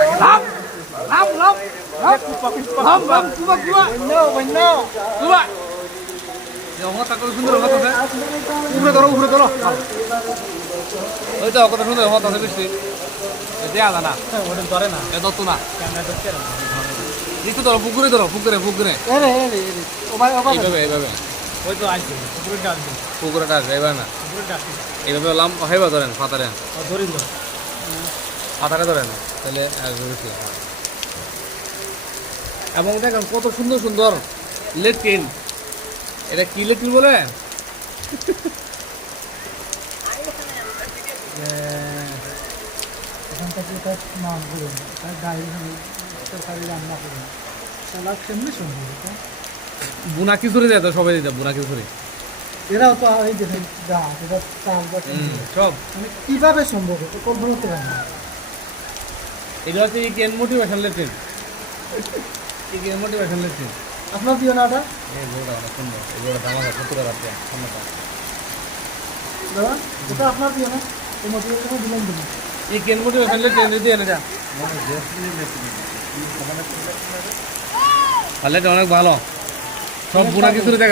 Lắm. Lắm lắm. Lắm lắm Quba Quba. বন্য কুবা। এই মাথা কত সুন্দর মাথা আছে। উপরে ধরো। ওই তো কত সুন্দর মাথা আছে বেশি। দেয়া না। ওটা ধরে না। এ দত্ত না। ক্যামেরা ধরতে না। নিচে ধরো পুকুরে। এরে ও ভাই এইভাবে। ওই তো আসবে পুকুরে ডাকবে এবার না এইভাবে লাম হাইবা ধরেন পাতারে পাতারে ধরেন তাহলে বেশি এবং দেখেন কত সুন্দর সুন্দর লেট্রিন এটা কি লেট্রিন বলে এখান থেকে তার নাম করুন তার গাড়ি তরকারি রান্না করুন সালাদ কেমনি সম্ভব এটা বুনা খিচুড়ি দেয় তো সবাই দিতে বুনা খিচুড়ি এরাও তো এই দেখেন গাছ এটা চাল বা সব মানে কীভাবে সম্ভব এটা কল্পনা করতে পারেন না এটা হচ্ছে ইকেন মোটিভেশন লেট্রিন আপনার দিও না ওটা এই বড়টা অনেক সুন্দর এই বড়টা দাম আছে 70 টাকা দিয়ে সামনেটা দাদা এটা আপনার দিও না এই মোটিভেশন দিলেন দিন ইকেন মোটিভেশন লেট্রিন দিয়ে না যা তাহলে অনেক ভালো সব বুনা খিচুড়ি দেখা